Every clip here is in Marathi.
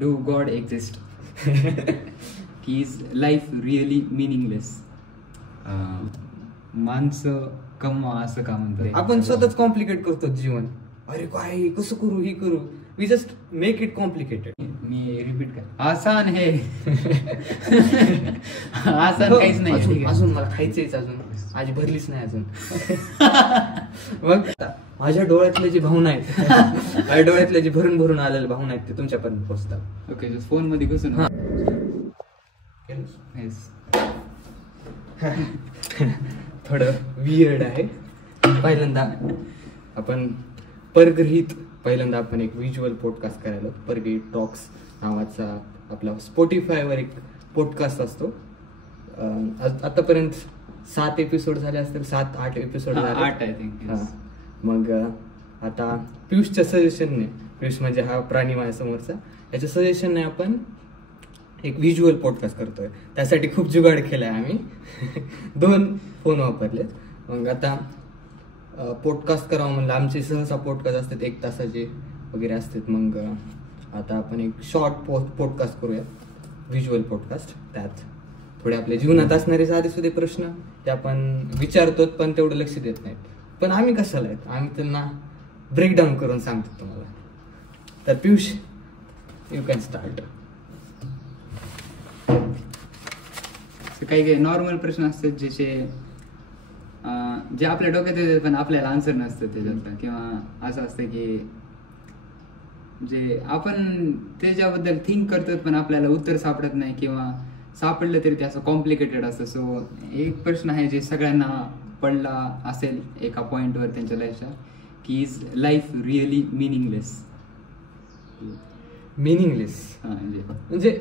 Do God exist? Is life really meaningless? माणसं कमवा असं का म्हणतात? आपण स्वतःच कॉम्प्लिकेट करतो जीवन. अरे काय कसं करू, ही करू. We just make it complicated. मी रिपीट कर. आसान है. आसान काहीच नाही. अजून मला खायचंच, अजून आज भरलीच नाही अजून. मग माझ्या डोळ्यातल्या जी भावना आहेत, माझ्या डोळ्यातल्या जी भरून भरून आलेल्या भावना आहेत ते तुमच्यापर्यंत पोहोचतात. ओके, फोन मध्ये घुसून थोडं वियर्ड आहे. पहिल्यांदा आपण एक व्हिज्युअल पॉडकास्ट करायला. परगेट टॉक्स नावाचा आपला स्पॉटिफायवर एक पॉडकास्ट असतो. आतापर्यंत 7 एपिसोड झाले असतील, 7-8 एपिसोड झाले. 8 आय थिंक. मग आता पियुषच्या सजेशनने, पियुष म्हणजे हा प्राणी माझ्यासमोरचा, याच्या सजेशनने आपण एक व्हिज्युअल पॉडकास्ट करतोय. त्यासाठी खूप जुगाड केलाय आम्ही. 2 फोन वापरलेत. मग आता पॉडकास्ट करावं म्हणलं. आमचे सहसा पॉडकास्ट असतात 1 तासाचे वगैरे असतात. मग आता आपण एक शॉर्ट पॉडकास्ट करूया, व्हिज्युअल पॉडकास्ट. त्यात थोडे आपल्या जीवनात असणारे साधेसुधे प्रश्न ते आपण विचारतो, पण तेवढं लक्ष देत नाहीत. पण आम्ही कशाला आहेत, आम्ही त्यांना ब्रेकडाऊन करून सांगतो तुम्हाला. तर पियुष, यू कॅन स्टार्ट. काही काही नॉर्मल प्रश्न असतात जे आपल्या डोक्यात येतात पण आपल्याला आन्सर नसतं त्याच्यातलं, किंवा असं असतं की जे आपण त्याच्याबद्दल थिंक करतो पण आपल्याला उत्तर सापडत नाही, किंवा सापडलं तरी ते असं कॉम्प्लिकेटेड असतं. सो एक प्रश्न आहे जे सगळ्यांना पडला असेल एका पॉइंटवर त्यांच्या लाईफच्या, की is life really meaningless? Meaningless म्हणजे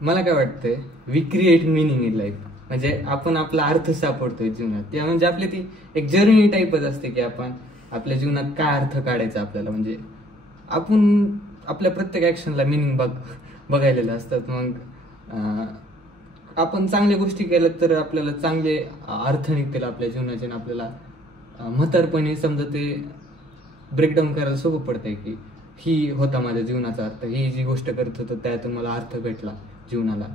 मला काय वाटतंय, we create meaning in life. म्हणजे आपण आपला अर्थ सापडतोय जीवनात. ते म्हणजे आपली ती एक जर्नी टाईपच असते की आपण आपल्या जीवनात काय अर्थ काढायचा आपल्याला. म्हणजे आपण आपल्या प्रत्येक ऍक्शनला मिनिंग बघायलेलं असतात. मग आपण चांगल्या गोष्टी केल्या तर आपल्याला चांगले अर्थ निघतील आपल्या जीवनाचे. आणि आपल्याला म्हातारपणी समजा ते ब्रेकडाऊन करायला सोपं पडतंय की ही होता माझ्या जीवनाचा अर्थ, ही जी गोष्ट करत होतो त्यातून मला अर्थ भेटला जीवनाला.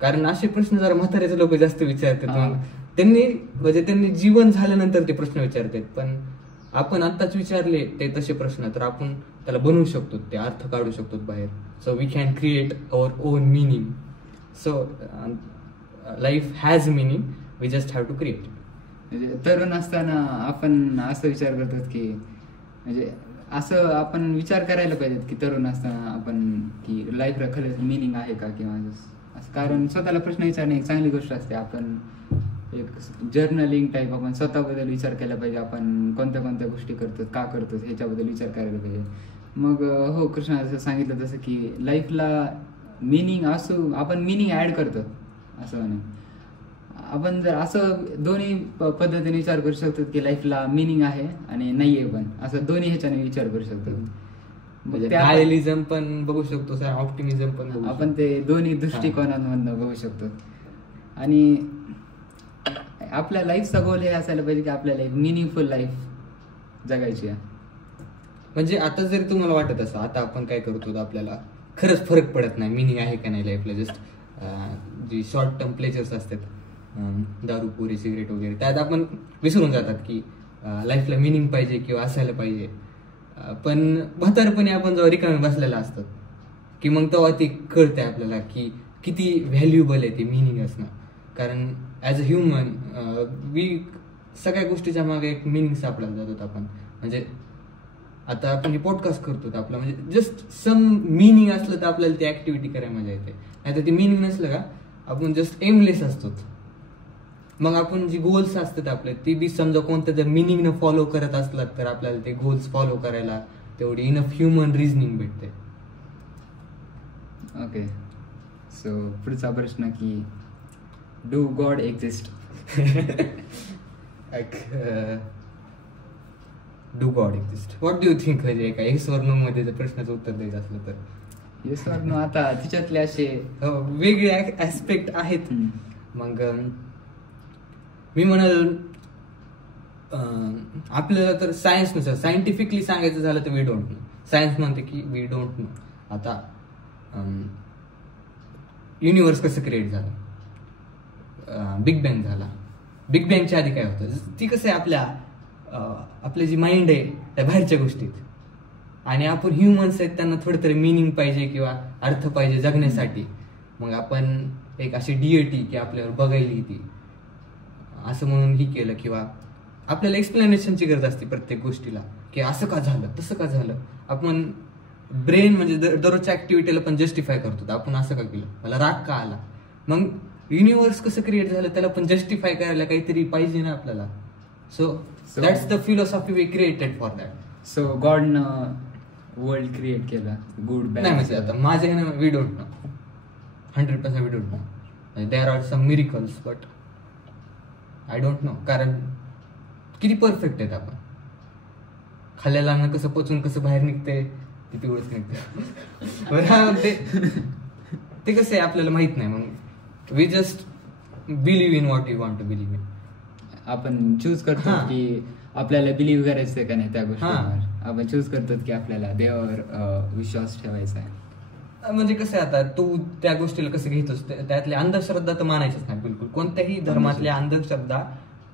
कारण असे प्रश्न जरा म्हाताऱ्याचे लोक जास्त विचारतात. त्यांनी जीवन झाल्यानंतर ते प्रश्न विचारतात. पण आपण आत्ताच विचारले ते तसे प्रश्न तर आपण त्याला बनवू शकतो, ते अर्थ काढू शकतो बाहेर. So we can create our own meaning. So life has meaning, we just have to create. म्हणजे तरुण असताना आपण असं विचार करतो की, म्हणजे असं आपण विचार करायला पाहिजेत की तरुण असताना आपण की लाईफला खरंच मिनिंग आहे का, किंवा असं. कारण स्वतःला प्रश्न विचारणे एक चांगली गोष्ट असते. आपण एक जर्नलिंग टाईप आपण स्वतःबद्दल विचार केला पाहिजे. आपण कोणत्या कोणत्या गोष्टी करतो, का करतो, ह्याच्याबद्दल विचार करायला पाहिजे. मग हो, कृष्णा जसं सांगितलं तसं की लाईफला मिनिंग असो, आपण मिनिंग ऍड करतो असं म्हणे. आपण जर असं दोन्ही पद्धतीने विचार करू शकतो की लाईफला मिनिंग आहे आणि नाहीये, पण असं दोन्ही ह्याच्याने विचार करू शकतो. रिअलिझम पण बघू शकतो, ऑप्टिमिझम पण आपण ते दोन्ही दृष्टिकोनांमधनं बघू शकतो. आणि आपल्या लाईफचा गोल हे असायला पाहिजे की आपल्याला एक मिनिंगफुल लाईफ जगायची आहे. म्हणजे आता जरी तुम्हाला वाटत असं आता आपण काय करतो आपल्याला खरंच फरक पडत नाही, मिनिंग आहे का नाही लाईफला. जस्ट जी शॉर्ट टर्म प्लेजर्स असतात, दारू पोरी सिगरेट वगैरे, त्यात आपण विसरून जातात की लाईफला मिनिंग पाहिजे किंवा असायला पाहिजे. पण म्हातारपणी आपण जेव्हा रिकामी बसलेला असतात की मग तेव्हा ती कळते आपल्याला की किती व्हॅल्युएबल आहे ते मिनिंग असणं. कारण ॲज अ ह्युमन सगळ्या गोष्टीच्या मागे एक मिनिंग सापडायला जातात आपण. म्हणजे आता आपण हे पॉडकास्ट करतो आपलं म्हणजे जस्ट सम मिनिंग असलं तर आपल्याला ती ऍक्टिव्हिटी करायला मजा येते. नाही तर ते मिनिंग नसलं का आपण जस्ट एमलेस असतो. मग आपण जी गोल्स असतात आपले ती बी समजा कोणत्या जर मिनिंगनं फॉलो करत असलात तर आपल्याला ते गोल्स फॉलो करायला तेवढी इनफ ह्युमन रिझनिंग भेटते. ओके, सो पुढचा प्रश्न की do God exist? Do God exist, what do you think? म्हणजे काय येस ऑर नो मध्ये जर प्रश्नाचं उत्तर द्यायचं असलं तर येस ऑर नो. आता तिच्यातले असे वेगळे ऍस्पेक्ट आहेत. मग मी म्हणाल आपल्याला तर सायन्सनुसार सायंटिफिकली सांगायचं झालं तर वी डोंट नो. सायन्स म्हणते की वी डोंट नो. आता युनिव्हर्स कसं क्रिएट झालं, बिग बँग झाला. बिग बँगच्या आधी काय होतं, ती कसं आहे आपली जी माइंड आहे त्या बाहेरच्या गोष्टीत, आणि आपण ह्युमन्स आहेत त्यांना थोडं तरी मिनिंग पाहिजे किंवा अर्थ पाहिजे जगण्यासाठी. मग आपण एक अशी डिएटी की आपल्यावर बघायली ती असं म्हणून ही केलं, किंवा आपल्याला एक्सप्लेनेशनची गरज असते प्रत्येक गोष्टीला की असं का झालं तसं का झालं. आपण ब्रेन म्हणजे दररोजच्या ऍक्टिव्हिटीला पण जस्टिफाय करतो, आपण असं का केलं, मला राग का आला. मग युनिव्हर्स कसं क्रिएट झालं त्याला पण जस्टिफाय करायला काहीतरी पाहिजे ना आपल्याला. So that's the philosophy we created for that. So गॉडनं वर्ल्ड क्रिएट केलं, गुड बॅड. नाही म्हणजे आता माझ्या ह्यानं we don't know, 100% we don't know. There are some miracles but I don't know. कारण किती परफेक्ट आहेत आपण, खाल्ल्याला ना कसं पचून कसं बाहेर निघते ते पिवळच निघते. ते कसं आहे आपल्याला माहित नाही. मग we just believe in what you want to believe in. आपण चूज करतो की आपल्याला बिलीव्ह करायचं का नाही त्या गोष्टीवर. आपण चूज करतो की आपल्याला देवावर विश्वास ठेवायचा आहे. म्हणजे कसं आहे आता तू त्या गोष्टीला कसं घेतोस, त्यातल्या अंधश्रद्धा तर मानायचंच नाही बिलकुल. कोणत्याही धर्मातल्या अंधश्रद्धा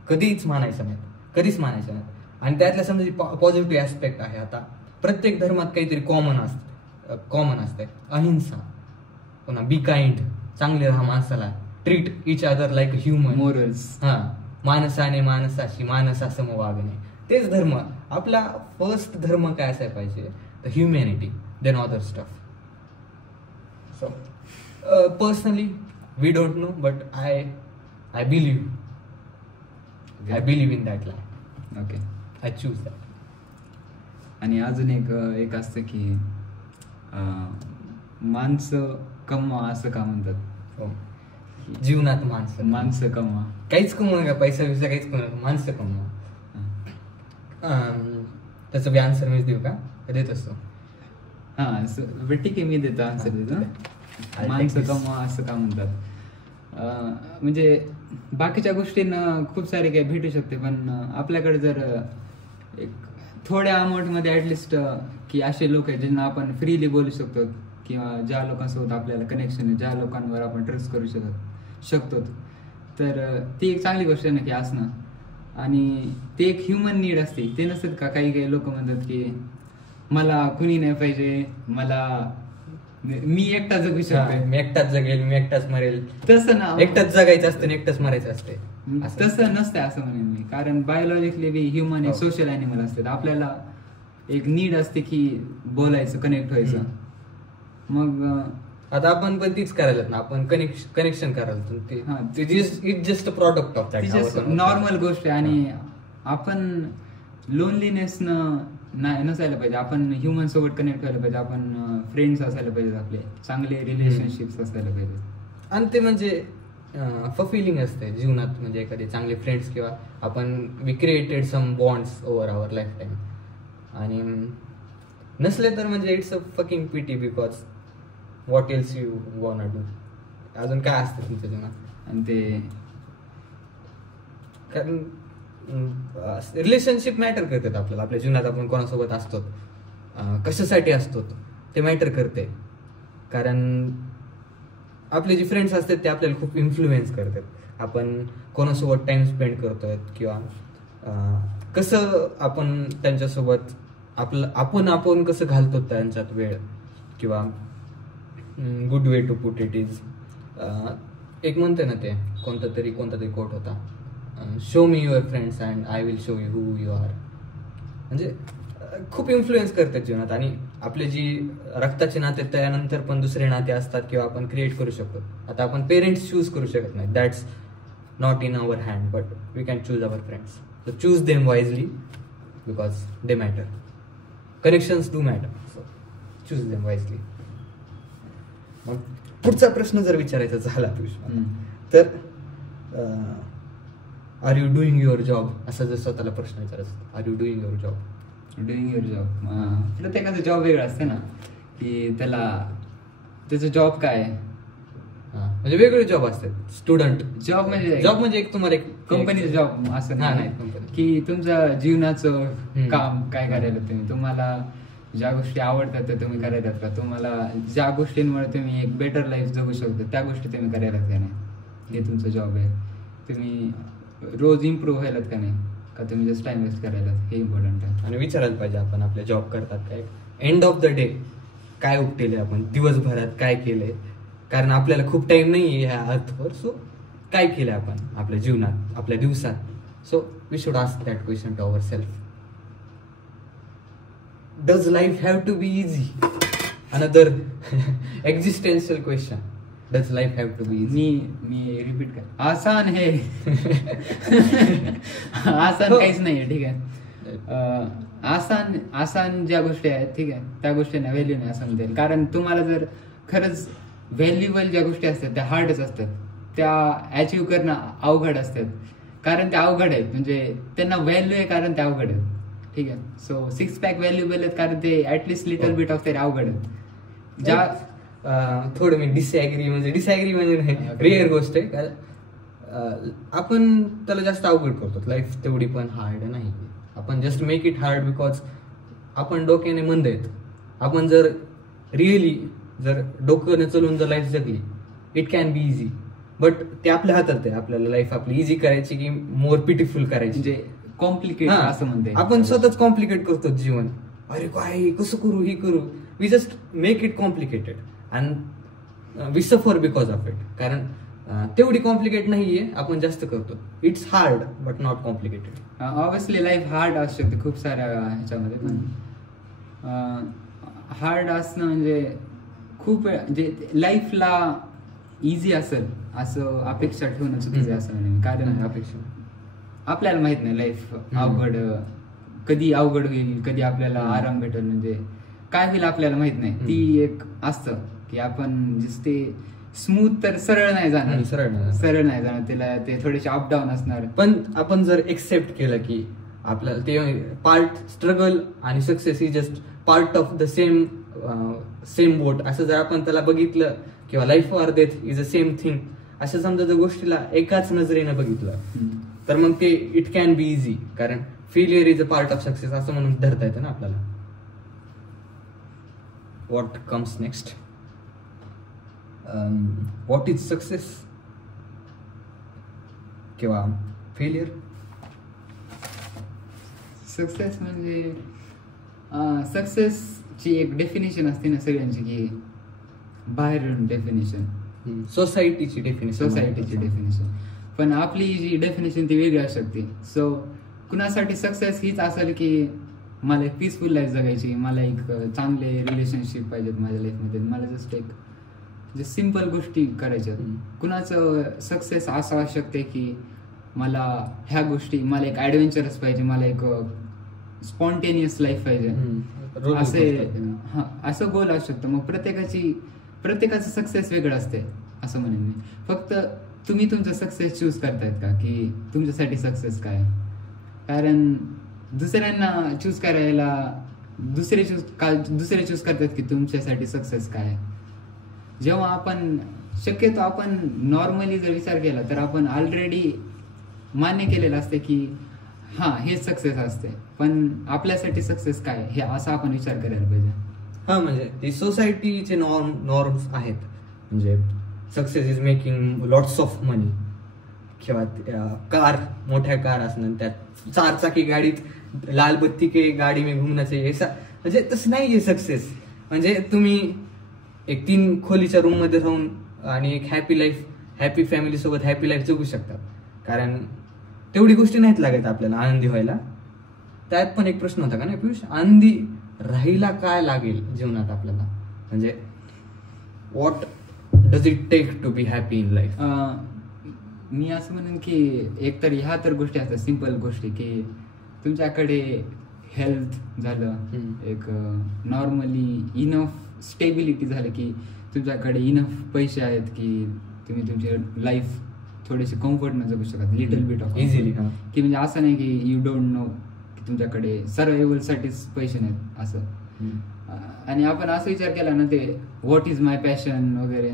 कधीच मानायच्या नाहीत, कधीच मानायच्या नाहीत. आणि त्यातल्या समजा पॉझिटिव्ह ऍस्पेक्ट आहे. आता प्रत्येक धर्मात काहीतरी कॉमन असते. अहिंसा, पुन्हा बी काइंड, चांगले राहा माणसाला, treat each other like a human, morals. माणसाने माणसाशी माणसासम वागणे, तेच धर्म. आपला फर्स्ट धर्म काय असायला पाहिजे, the humanity, then other stuff. So personally we don't know but I believe in that life. Okay, I choose that. आणि अजून एक असतं की माणसं कमवा असं का म्हणतात. जीवनात माणसं कमवा, काहीच कमवू नका, पैसा विसा काहीच कमवू नका, माणसं कमवा. त्याचं बी आन्सर मीच देऊ का, देत असतो. ठीक आहे, मी देतो आन्सर देतो. माणसं कमवा असं का म्हणतात. म्हणजे बाकीच्या गोष्टींना खूप सारे काही भेटू शकते, पण आपल्याकडे जर एक थोड्या अमाऊंटमध्ये ऍटलिस्ट की असे लोक आहेत ज्यांना आपण फ्रीली बोलू शकतो, किंवा ज्या लोकांसोबत आपल्याला कनेक्शन आहे, ज्या लोकांवर आपण ट्रस्ट करू शकतो, तर ती एक चांगली गोष्ट आहे ना की असणं. आणि ते एक ह्युमन नीड असते. ते नसतात का काही लोक म्हणतात की मला कुणी नाही पाहिजे, मी एकटा जगू शकतो, मी एकटाच जगेल, मी एकटाच मरेल. तसं ना, एकटाच जगायचं असतं आणि एकटाच मरायचं असते, तसं नसतं असं म्हणेन मी. कारण बायोलॉजिकली बी ह्युमन एक सोशल अॅनिमल असतात. आपल्याला एक नीड असते की बोलायचं, कनेक्ट व्हायचं. मग आता आपण पण तीच करायला ना, आपण कनेक्शन करायला, it just a product of that, normal गोष्ट आहे. आणि आपण लोनलीनेस नसायला पाहिजे. आपण ह्युमन सोबत कनेक्ट व्हायला पाहिजे. आपण फ्रेंड्स असायला पाहिजे, आपले चांगले रिलेशनशिप्स असायला पाहिजे. आणि ते म्हणजे फुलफिलिंग असते जीवनात. म्हणजे एखादे चांगले फ्रेंड्स, किंवा आपण we created some bonds over our life time. आणि नसले तर म्हणजे it's a fucking pity, because what else you want do. अजून काय असतं तुमच्या जीवनात. आणि ते कारण रिलेशनशिप मॅटर करतात आपल्याला. आपल्या जीवनात आपण कोणासोबत असतो, कशासाठी असतो ते मॅटर करते. कारण आपले जे फ्रेंड्स असतात ते आपल्याला खूप इन्फ्लुएन्स करतात. आपण कोणासोबत टाइम स्पेंड करतोय, किंवा कसं आपण त्यांच्यासोबत आपण कसं घालतो त्यांच्यात वेळ, किंवा good way to put it is. एक म्हणते ना ते कोणता तरी कोट होता, show me your friends and I will show you who you are. म्हणजे खूप इन्फ्लुएन्स करतात जीवनात. आणि आपले जी रक्ताचे नाते त्यानंतर पण दुसरे नाते असतात, किंवा आपण क्रिएट करू शकतो. आता आपण पेरेंट्स चूज करू शकत नाही, that's not in our hand, but we can choose our friends. So choose them wisely, because they matter. Connections do matter, so choose them wisely. मग पुढचा प्रश्न जर विचारायचा झाला तर are you doing your job, असा जर स्वतःला प्रश्न विचारायचा, are you doing your job. Doing your job, प्रत्येकाचा जॉब वेगळा असते ना, की त्याचं जॉब काय आहे. म्हणजे वेगवेगळे जॉब असतात. स्टुडंट जॉब म्हणजे एक तुम्हाला एक कंपनीचा जॉब असं नाही की तुमचं जीवनाचं काम काय करायला तुम्हाला ज्या गोष्टी आवडतात त्या तुम्ही करायलात का, तुम्हाला ज्या गोष्टींमुळे तुम्ही एक बेटर लाईफ जगू शकता त्या गोष्टी तुम्ही करायलात का नाही, हे तुमचं जॉब आहे. तुम्ही रोज इम्प्रूव्ह व्हायलात का नाही, का तुम्ही जस्ट टाइम वेस्ट करायलात, हे इम्पॉर्टंट आहे. आणि विचारायला पाहिजे आपण आपल्या जॉब करतात काय, एंड ऑफ द डे काय उपटेले आपण दिवसभरात काय केलंय, कारण आपल्याला खूप टाइम नाही ह्या अर्थवर. सो काय केलंय आपण आपल्या जीवनात आपल्या दिवसात. So we should ask that question to our self. Does life have to be easy? Another existential question. Does life have to be easy? मी रिपीट कर. आसान है. आसान काहीच नाही, ठीक आहे. आसान ज्या गोष्टी आहेत, ठीक आहे, त्या गोष्टींना व्हॅल्यू नाही असं म्हणता येईल. कारण तुम्हाला जर खरंच व्हॅल्युएबल ज्या गोष्टी असतात त्या हार्डच असतात, त्या अचीव्ह करणं अवघड असतात, कारण त्या अवघड आहेत. म्हणजे त्यांना व्हॅल्यू आहे कारण त्या अवघड आहेत, ठीक आहे. सो 6 पॅक व्हॅल्युएबल आहेत कारण ते ऍटलिस्ट लिटल बिट ऑफ तरी अवघड आहेत. ज्या थोडं मी डिसॅग्री म्हणजे नाही, रेअर गोष्ट आहे. कारण आपण त्याला जास्त अवघड करतो. लाईफ तेवढी पण हार्ड नाही. आपण just make it hard because आपण डोक्याने मंद आहेत. आपण जर रिअली जर डोक्याने चलून जर लाईफ जगली, it can be easy. But ते आपल्या हातात आहे, आपल्याला लाईफ आपली इझी करायची की मोर पिटिफुल करायची. म्हणजे कॉम्प्लिकेट असं म्हणते आपण स्वतःच कॉम्प्लिकेट करतो जीवन. अरे काय कसं करू, ही करू. We just make it complicated and we suffer because of it. कारण तेवढी कॉम्प्लिकेट नाहीये, आपण जास्त करतो. It's hard but not complicated. Obviously life hard असू शकते खूप साऱ्या ह्याच्यामध्ये, पण हार्ड असणं म्हणजे खूप म्हणजे लाईफला इझी असेल असं अपेक्षा ठेवणं चुकीचं असं म्हणेन. कारण अपेक्षा आपल्याला माहित नाही लाईफ अवघड कधी अवघड होईल, कधी आपल्याला आराम भेटेल, म्हणजे काय होईल आपल्याला माहित नाही. ती एक असतं की आपण ते स्मूथ तर सरळ नाही जाणार, सरळ नाही जाणार, त्याला ते थोडेसे अपडाऊन असणार. पण आपण जर एक्सेप्ट केलं की आपल्याला ते पार्ट स्ट्रगल आणि success is just part of the same boat असं जर आपण त्याला बघितलं, किंवा life or death is a same thing असं समजा जर गोष्टीला एकाच नजरेनं बघितलं, तर मग ते इट कॅन बी इझी. कारण failure is a part of success असं म्हणून धरता येतं ना आपल्याला. What comes next? What is success किंवा फेलियर? सक्सेस म्हणजे सक्सेसची एक डेफिनेशन असते ना सगळ्यांची, की बाहेरून डेफिनेशन, सोसायटीची डेफिनेशन. पण आपली जी डेफिनेशन ती वेगळी असू शकते. सो कुणासाठी सक्सेस हीच असेल की मला एक पीसफुल लाईफ जगायची, मला एक चांगले रिलेशनशिप पाहिजेत माझ्या लाईफमध्ये, मला जस्ट एक जे सिम्पल गोष्टी करायच्या. कुणाचं सक्सेस असं असू शकते की मला ह्या गोष्टी, मला एक ऍडव्हेंचरस पाहिजे, मला एक स्पॉन्टेनियस लाईफ पाहिजे, असं गोल असू शकतं. मग प्रत्येकाचं सक्सेस वेगळं असते असं म्हणेन मी. फक्त तुम्ही तुमचं सक्सेस चूज करतायत का, की तुमच्यासाठी सक्सेस काय? कारण दुसऱ्यांना चूज करायला दुसरे चूज करतात की तुमच्यासाठी सक्सेस काय. जेव्हा आपण शक्यतो आपण नॉर्मली जर विचार केला तर आपण ऑलरेडी मान्य केलेलं असते की हा हेच सक्सेस असते, पण आपल्यासाठी सक्सेस काय हे असा आपण विचार करायला पाहिजे. म्हणजे सोसायटीचे नॉर्म्स आहेत. म्हणजे success is making lots of money, किंवा कार, मोठ्या कार असणं, त्यात 4 चाकी गाडीत लाल बत्ती के गाडी में घुमणं चाहिए, म्हणजे तसं नाहीये सक्सेस. म्हणजे तुम्ही एक 3 खोलीच्या रूम मध्ये राहून आणि एक हॅपी फॅमिली सोबत हॅपी लाईफ जगू शकतात. कारण तेवढी गोष्टी नाहीत लागत आपल्याला आनंदी व्हायला. त्यात पण एक प्रश्न होता का नाही पियुष, आनंदी राहायला काय लागेल जीवनात आपल्याला? म्हणजे what does it take to be happy in life? मी असं म्हणेन की एकतर ह्या तर गोष्टी असतात सिंपल गोष्टी, की तुमच्याकडे हेल्थ झालं, एक नॉर्मली इनफ स्टेबिलिटी झालं, की तुमच्याकडे इनफ पैसे आहेत की तुम्ही तुमची लाईफ थोडेसे कम्फर्टनं जगू शकता, लिटल बिट ऑफ इझिली. की म्हणजे असं नाही की यू डोंट नो की तुमच्याकडे सर्वायवलसाठीच पैसे नाहीत असं. आणि आपण असं विचार केला ना, ते व्हॉट इज माय पॅशन वगैरे,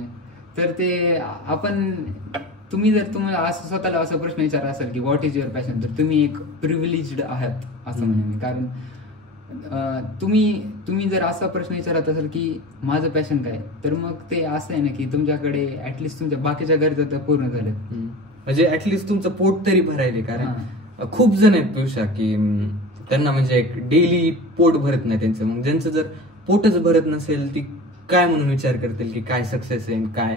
तर ते आपण तुम्ही जर तुम्हाला असं स्वतःला असा प्रश्न विचारला असेल की व्हॉट इज युअर पॅशन, तर तुम्ही एक प्रिव्हिलेज्ड आहात असं म्हणेन मी. कारण तुम्ही जर असा प्रश्न विचारत असाल की माझं पॅशन काय, तर मग ते असं आहे ना की तुमच्याकडे ऍटलिस्ट तुमच्या बाकीच्या गरजा तर पूर्ण झाल्यात. म्हणजे ऍटलिस्ट तुमचं पोट तरी भरायले. कारण खूप जण आहेत पियुषा की त्यांना म्हणजे एक डेली पोट भरत नाही त्यांचं. मग ज्यांचं जर पोटच भरत नसेल ती काय म्हणून विचार करतील की काय सक्सेस आहे काय.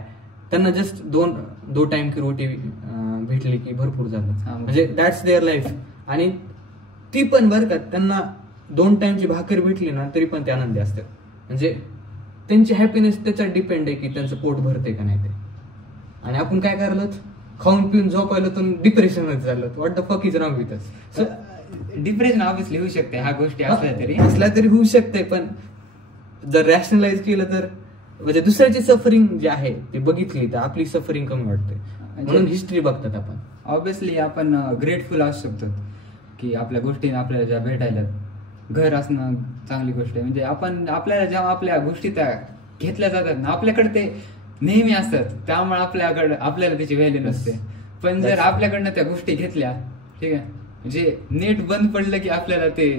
त्यांना जस्ट दो टाइम की रोटी भेटली की भरपूर झालं. म्हणजे दॅट्स देअर लाईफ. आणि ती पण बरं का, त्यांना 2 टाइमची भाकर भेटली ना तरी पण ते आनंदी असतात. म्हणजे त्यांची हॅपीनेस त्याच्यावर डिपेंड आहे की त्यांचं पोट भरते का नाही ते. आणि आपण काय करलो, खाऊन पिऊन झोपायला तर डिप्रेशनच झालं. व्हॉट द फक is wrong with us. So depression obviously होऊ शकते, ह्या गोष्टी असल्या तरी होऊ शकते. पण जर रॅशनलाइज केलं तर म्हणजे दुसऱ्याची सफरिंग जी आहे ती बघितली तर आपली सफरिंग कमी वाटते. म्हणून हिस्ट्री बघतात आपण. ऑब्विसली आपण ग्रेटफुल असू शकतो की आपल्या गोष्टी आपल्याला ज्या भेटायला. घर असणं चांगली गोष्ट आहे. म्हणजे आपल्याला जेव्हा आपल्या गोष्टी त्या घेतल्या जातात ना, आपल्याकडे ते नेहमी असतात, त्यामुळे आपल्याला त्याची व्हॅल्यू नसते. पण जर आपल्याकडनं त्या गोष्टी घेतल्या, ठीक आहे, म्हणजे नेट बंद पडलं की आपल्याला ते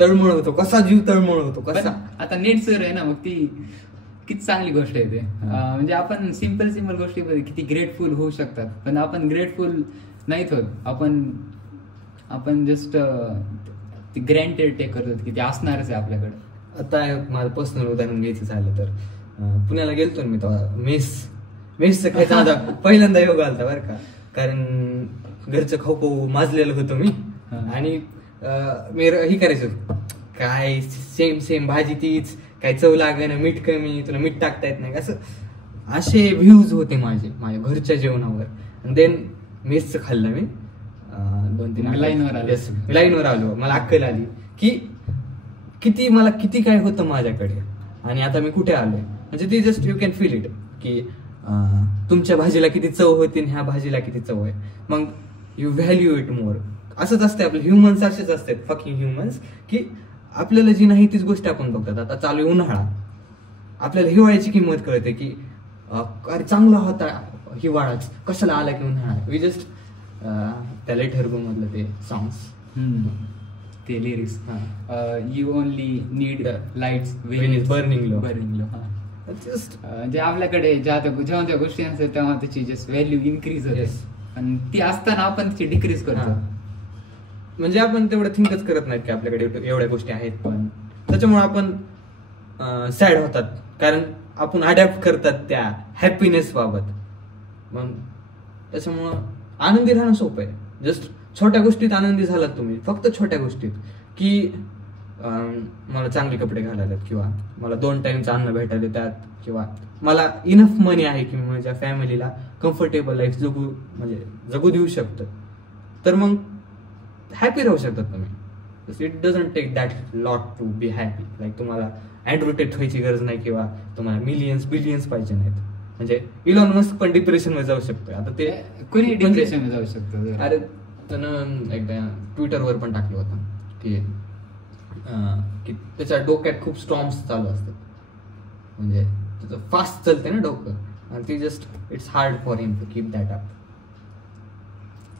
तळमळ होतो. कसा जीव तळमळ होतो कसा. आता नेट सर आहे ना, मग ती किती चांगली गोष्ट आहे ते. म्हणजे आपण सिम्पल गोष्टीमध्ये किती ग्रेटफुल होऊ शकतात. पण आपण ग्रेटफुल नाहीत होत. आपण जस्ट ती ग्रँटेड टेक करतो की ते असणारच आहे आपल्याकडे. आता माझं पर्सनल उदाहरण घ्यायचं झालं तर पुण्याला गेलतो मी तेव्हा मेसचं खायचा माझा पहिल्यांदा योग आलता बरं का. कारण घरचं खाऊ माजलेलं होतं मी. आणि मी हे करायचं काय सेम भाजी तीच, काय चव लागेना, मीठ कमी, तुला मीठ टाकता येत नाही, असं असे व्ह्यूज होते माझ्या घरच्या जेवणावर. आणि देन मेसचं खाल्लं मी 2-3 लाईनवर आलो. मला अक्कल आली की किती काय होतं माझ्याकडे आणि आता मी कुठे आलोय. म्हणजे ते just you can feel it की तुमच्या भाजीला किती चव होती आणि ह्या भाजीला किती चव आहे. मग यू व्हॅल्यू इट मोर. असंच असते आपले ह्युमन्स, असेच असतात फकिंग ह्युमन्स की आपल्याला जी नाही तीच गोष्ट आपण बघतात. आता चालू आहे उन्हाळा, आपल्याला हिवाळ्याची किंमत कळते की अरे चांगला होता हिवाळाच, कशाला आला की उन्हाळा. वी जस्ट त्या लेटर मधलं ते सॉंग्स, ते lyrics, you only need lights when is burning low. Just जे आपल्याकडे जेव्हा त्या गोष्टी असतात तेव्हा त्याची जस्ट व्हॅल्यू इन्क्रीज होते. आणि ती असताना आपण तिची डिक्रीज करतो. म्हणजे आपण तेवढं थिंकच करत नाहीत की आपल्याकडे एवढ्या गोष्टी आहेत. पण त्याच्यामुळे आपण सॅड होतात कारण आपण अडॅप्ट करतात त्या हॅपीनेस बाबत. मग त्याच्यामुळं आनंदी राहणं सोपं आहे. जस्ट छोट्या गोष्टीत आनंदी झालात तुम्ही, फक्त छोट्या गोष्टीत की मला चांगले कपडे घालायला, किंवा मला 2 टाइमचं अन्न भेटायला त्यात, किंवा मला इनफ मनी आहे की माझ्या फॅमिलीला कम्फर्टेबल लाईफ जगू देऊ शकतं. तर मग हॅपी राहू शकतात तुम्ही. It doesn't take that lot to be happy. Like तुम्हाला अँड्रू टेट व्हायची गरज नाही किंवा तुम्हाला बिलियन्स पाहिजे नाहीत. म्हणजे इलॉन मस्क पण डिप्रेशन मध्ये जाऊ शकतो. आता ते कोणी डिप्रेशन मध्ये जाऊ शकतो. अरे त्यानं एकदा ट्विटरवर पण टाकलं होतं की त्याच्या डोक्यात खूप स्टॉर्म्स चालू असतात. म्हणजे त्याचं फास्ट चालते ना डोकं, आणि ते just it's hard for him to keep that up.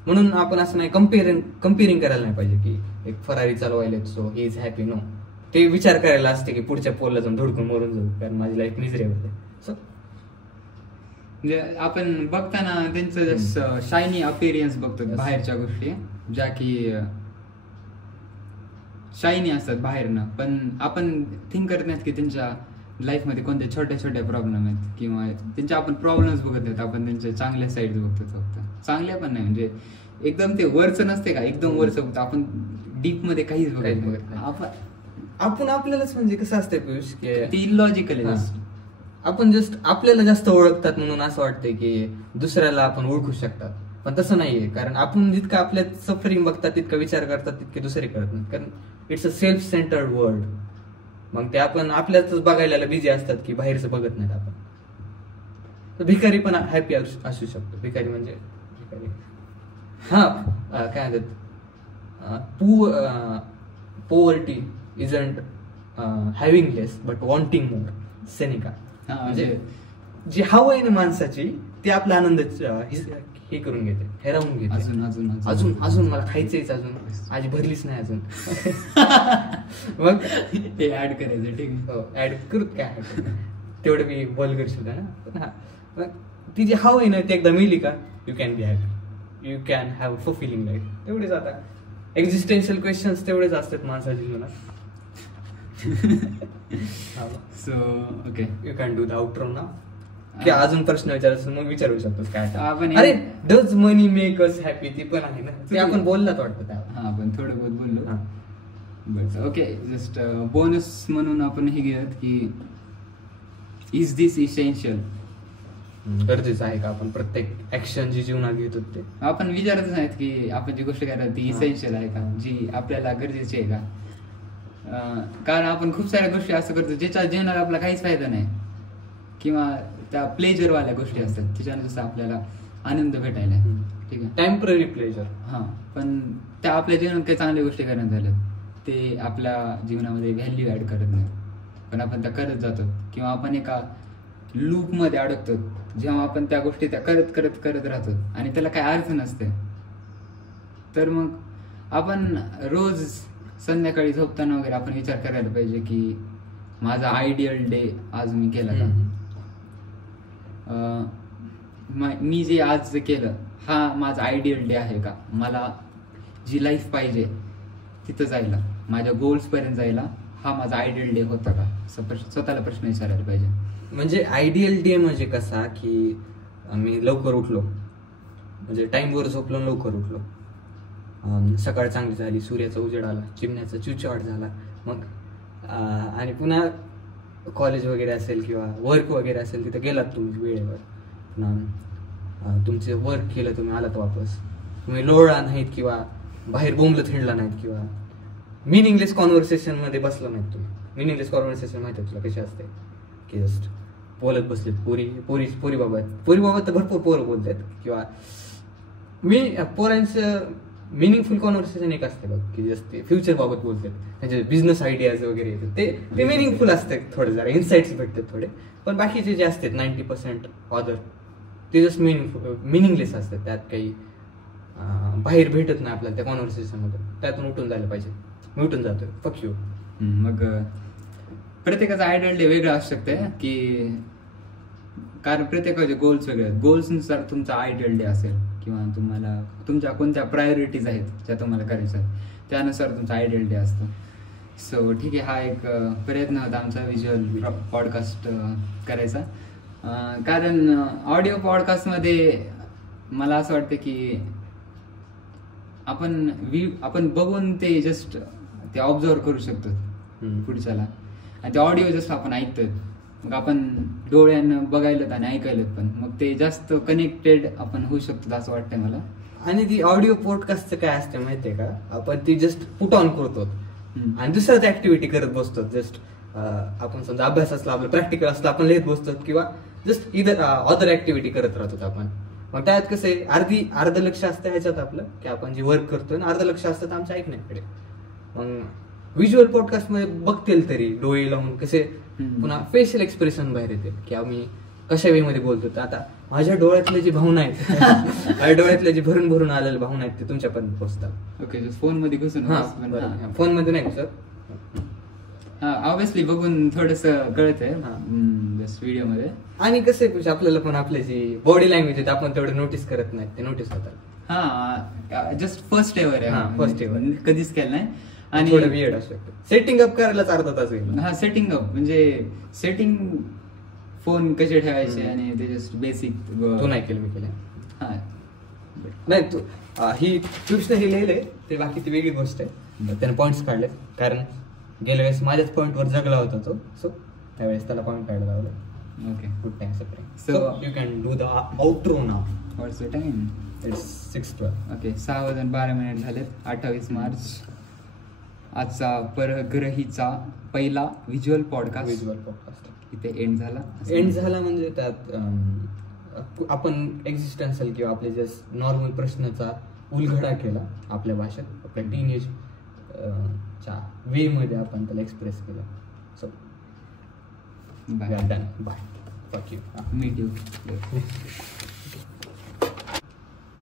म्हणून आपण असं नाही कम्पेअरिंग करायला नाही पाहिजे की एक फरारी चालवायला so he is happy. No, ते विचार करायला असते की पुढच्या पोलला जाऊन धडकून मरून जाऊ कारण माझी लाईफ मिझरेबल आहे. सो आपण बघताना त्यांचं शायनी अपिरियन्स बघतो, बाहेरच्या गोष्टी ज्या की शायनी असतात बाहेरनं, पण आपण थिंक करत नाहीत की त्यांच्या लाईफमध्ये कोणत्या छोट्या छोट्या प्रॉब्लेम आहेत किंवा त्यांच्या आपण प्रॉब्लेम्स बघत नाहीत. आपण त्यांच्या चांगल्या साईड बघतो फक्त. चांगल्या पण नाही म्हणजे एकदम ते वरचं नसते का, एकदम वरचं बघतो आपण, डीप मध्ये काहीच बघत नाही. आपण आपल्यालाच म्हणजे कसं असतं पियुष की ती इलॉजिकल आहे. आपण जस्ट आपल्याला जास्त ओळखतात म्हणून असं वाटतंय की दुसऱ्याला आपण ओळखू शकतात, पण तसं नाहीये. कारण आपण जितकं आपल्या सफरिंग बघतात तितका विचार करतात तितके दुसरे करत नाहीत. कारण it's a self centred world. मग ते आपण आपल्याच बघायला बिझी असतात की बाहेरचं बघत नाहीत आपण. तर भिकारी पण हॅपी असू शकतो. भिकारी म्हणजे काय म्हणतात, poverty isn't having less but wanting more. Seneca. म्हणजे जी हवं आहे ना माणसाची ते आपला आनंद हे करून घेते, हेरावून घेते. अजून अजून अजून अजून मला खायचंयच, अजून माझी भरलीच नाही अजून. मग ते ऍड करायचं. ठीक आहे, ऍड करूत काय तेवढं मी बोल करू सुद्धा ना. मग ती जी हवं आहे ना ती एकदा मिळली का you can be happy, you can have fulfilling life. तेवढेच आता एक्झिस्टेन्शियल क्वेश्चन्स तेवढेच असतात माणसाच्या जीवनात. So okay, you can do the outro now. की अजून प्रश्न विचारायचं मग विचारू शकतोस काय. आपण अरे does money make us happy, ती पण आहे ना, ते आपण बोललात वाटतं त्यावर. हा आपण थोडं बहुत बोललो. बट ओके, जस्ट बोनस म्हणून आपण हे घेऊयात की इज दिस इसेन्शियल, गरजेचं आहे का आपण प्रत्येक ऍक्शन जी जीवनात घेतो ते आपण विचारतच नाहीत की आपण जी गोष्ट करायला ती इसेन्शियल आहे का, जी आपल्याला गरजेची आहे का. कारण आपण खूप साऱ्या गोष्टी असं करतो ज्याच्या जीवनाला आपला काहीच फायदा नाही, किंवा त्या प्लेजरवाल्या गोष्टी असतात त्याच्यानं जसं आपल्याला आनंद भेटायला. ठीक आहे, टेम्पररी प्लेजर. हा, पण त्या आपल्या जीवनात काही चांगल्या गोष्टी करण्यात झाल्या ते आपल्या जीवनामध्ये व्हॅल्यू ऍड करत नाही, पण आपण त्या करत जातो, किंवा आपण एका लूप मध्ये अडकतो जेव्हा आपण त्या गोष्टी त्या करत करत करत राहतो आणि त्याला काय अर्थ नसते. तर मग आपण रोज संध्याकाळी झोपताना वगैरे आपण विचार करायला पाहिजे की माझा आयडियल डे आज मी केला का, मी जे आज केलं हा माझा आयडियल डे आहे का, मला जी लाईफ पाहिजे तिथं जायला, माझ्या गोल्स पर्यंत जायला हा माझा आयडियल डे होता का, स्वतःला प्रश्न विचारायला पाहिजे. म्हणजे आयडियल डे म्हणजे कसा की मी लवकर उठलो, म्हणजे टाइमवर झोपलो, लवकर उठलो, सकाळ चांगली झाली, सूर्याचा उजेड आला, चिमण्याचा चिवचिवाट झाला, मग आणि पुन्हा कॉलेज वगैरे असेल किंवा वर्क वगैरे असेल तिथे गेलात तुम्ही वेळेवर, पुन्हा तुमचे वर्क केलं, तुम्ही आलात वापस, तुम्ही लोळला नाहीत किंवा बाहेर बोंबलं थिंडला नाहीत किंवा मिनिंगलेस कॉन्व्हर्सेशन मध्ये बसला नाहीत तुम्ही. मिनिंगलेस कॉन्व्हर्सेशन माहिती आहे तुला कशी असते की जस्ट बोलत बसलेत पोरी बाबत तर भरपूर पोरं बोलतात, किंवा मी पोरांचं मिनिंगफुल कॉन्व्हर्सेशन एक असते बघ की जस्ट ते फ्युचर बाबत बोलतात, म्हणजे बिझनेस आयडियाज वगैरे येतात, ते मिनिंगफुल असतात, थोडे जरा इन्साइट्स भेटतात थोडे. पण बाकीचे जे असतात 90% ऑदर ते जस्ट मिनिंगलेस असतात, त्यात काही बाहेर भेटत नाही आपल्याला त्या कॉन्व्हर्सेशन मध्ये, त्यातून उठून जायला पाहिजे. मी उठून जातोय, फक यू. मग प्रत्येकाचा आयडियल डे वेगळा असू शकते की, कारण प्रत्येकाचे गोल्स वेगळे आहेत, गोल्सनुसार तुमचा आयडियल डे असेल, किंवा तुम्हाला तुमच्या कोणत्या प्रायोरिटीज आहेत ज्या तुम्हाला करायच्या आहेत त्यानुसार तुमचा आयडियल डे असतो. सो ठीक आहे, हा एक प्रयत्न होता आमचा व्हिज्युअल पॉडकास्ट करायचा. कारण ऑडिओ पॉडकास्टमध्ये मला असं वाटतं की आपण बघून ते जस्ट ते ऑब्झर्व करू शकतो पुढच्याला, आणि ते ऑडिओ जस्ट आपण ऐकतोय, मग आपण डोळ्यानं बघायला आणि ऐकायला पण, मग ते जास्त कनेक्टेड आपण होऊ शकतो असं वाटतंय मला. आणि ती ऑडिओ पॉडकास्टचं काय असतं माहितीये का, आपण ती जस्ट पुट ऑन करतो आणि दुसऱ्याच ऍक्टिव्हिटी करत बसतो. जस्ट आपण समजा अभ्यास असला, आपलं प्रॅक्टिकल असलं, आपण लिहित बसतो, किंवा जस्ट इधर अदर ऍक्टिव्हिटी करत राहतो आपण. मग त्यात कसं आहे, अर्ध लक्ष असतं ह्याच्यात आपलं की आपण जे वर्क करतोय, अर्ध लक्ष असतं आमच्या ऐकण्याकडे. मग व्हिज्युअल पॉडकास्ट मध्ये बघतील तरी डोळे लावून कसे, पुन्हा फेशियल एक्सप्रेशन बाहेर येते की आम्ही कशा वे मध्ये बोलतो. आता माझ्या डोळ्यातल्या जी भावना आहेत माझ्या डोळ्यातल्या जी भरून भरून आलेल्या भावना आहेत ते तुमच्यापर्यंत पोहोचतात. ओके, फोन मध्ये घुसून, फोन मध्ये नाही सर, ऑब्विसली बघून थोडस कळत आहे व्हिडिओ मध्ये. आणि कसं आपल्याला पण आपली जी बॉडी लँग्वेज आहे आपण तेवढं नोटीस करत नाही, ते नोटीस होतात. हा, जस्ट फर्स्ट एव्हर आहे, फर्स्ट एव्हर कधीच केलं नाही. आणि थोडं वियर्ड असू शकतं, सेटिंग अप करायलाच अर्धा तास होईल. हा, सेटिंग अप म्हणजे सेटिंग फोन कसे ठेवायचे आणि ते जस्ट बेसिक. तू नाही केलं, मी केलं. हा नाही, तू ही ट्रिप्स हे लिहिलंय ते, बाकी ती वेगळी गोष्ट आहे. त्याने पॉइंट्स काढले, कारण गेल्या वेळेस माझ्याच पॉइंटवर जगला होता तो, सो त्यावेळेस त्याला पॉइंट काढला लावला. Okay, good time Sapre. So you can do the outro now. What's the time? It's 6:12. Okay, 6:12 झालेत. 28 मार्च आजचा परग्रहीचा पहिला व्हिज्युअल पॉडकास्ट इथे एंड झाला. म्हणजे त्यात आपण एक्झिस्टन्शियल किंवा आपले जस्ट नॉर्मल प्रश्नाचा उलगडा केला आपल्या भाषेत, आपल्या टीनेज च्या वे मध्ये आपण त्याला एक्सप्रेस केलं. So bye. Fuck you. Meet you